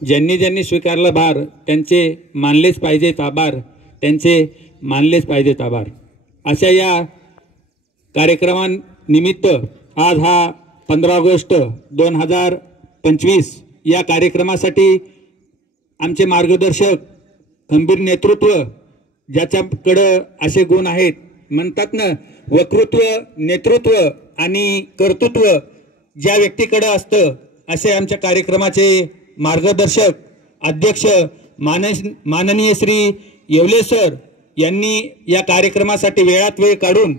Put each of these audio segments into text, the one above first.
ज्यांनी ज्यांनी स्वीकारला भार त्यांचे मानलेच पाहिजेत आभार, त्यांचे मानलेच पाहिजेत आभार। अशा या कार्यक्रमानिमित्त आज हा 15 ऑगस्ट 2025 या कार्यक्रमासाठी आमचे मार्गदर्शक खंबीर नेतृत्व, ज्याच्याकडे असे गुण आहेत म्हणतात ना, वक्तृत्व, नेतृत्व आणि कर्तृत्व ज्या व्यक्तीकडे असतं, असे आमच्या कार्यक्रमाचे मार्गदर्शक अध्यक्ष माननीय श्री येवले सर यांनी या कार्यक्रमासाठी वेळात वेळ काढून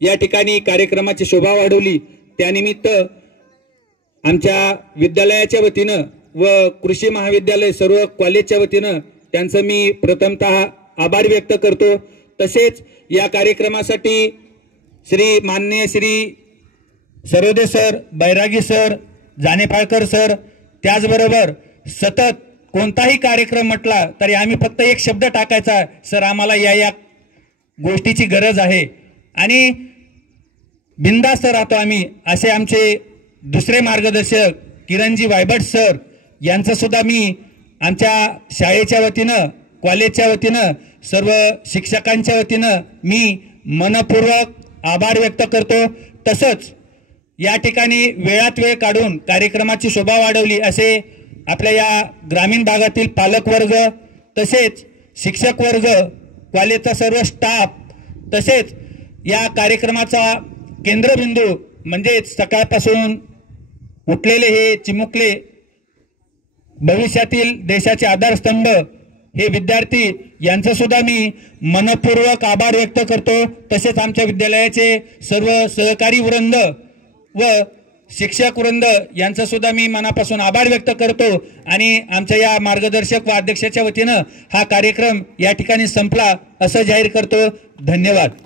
या ठिकाणी कार्यक्रमाची शोभा वाढवली। त्यानिमित्त आमच्या विद्यालयाच्या वतीनं व कृषी महाविद्यालय सर्व कॉलेजच्या वतीनं त्यांचं मी प्रथमतः आभार व्यक्त करतो। तसेच या कार्यक्रमासाठी माननीय श्री सरोदे सर, बैरागी सर, जानेफाळकर सर, त्याचबरोबर सतत कोणताही कार्यक्रम म्हटला तरी आम्ही फक्त एक शब्द टाकायचा, सर आम्हाला या गोष्टीची गरज आहे आणि बिंदास्त राहतो आम्ही। असे आमचे दुसरे मार्गदर्शक किरणजी वायबट सर यांचं सुद्धा मी आमच्या शाळेच्या वतीनं, कॉलेजच्या वतीनं, सर्व शिक्षकांच्या वतीनं मी मनपूर्वक आभार व्यक्त करतो। तसंच या ठिकाणी वेळात वेळ काढून कार्यक्रमाची शोभा वाढवली असे आपल्या या ग्रामीण भागातील पालकवर्ग, तसेच शिक्षक वर्ग, कॉलेजचा सर्व स्टाफ, तसेच या कार्यक्रमाचा केंद्रबिंदू म्हणजे सकाळपासून उठलेले हे चिमुकले भविष्यातील देशाचे आधारस्तंभ हे विद्यार्थी यांचं सुद्धा मी मनपूर्वक आभार व्यक्त करतो। तसेच आमच्या विद्यालयाचे सर्व सहकारी वृंद व शिक्षक वृंद यांचं सुद्धा मी मनापासून आभार व्यक्त करतो आणि आमच्या या मार्गदर्शक व अध्यक्षाच्या वतीनं हा कार्यक्रम या ठिकाणी संपला असं जाहीर करतो। धन्यवाद।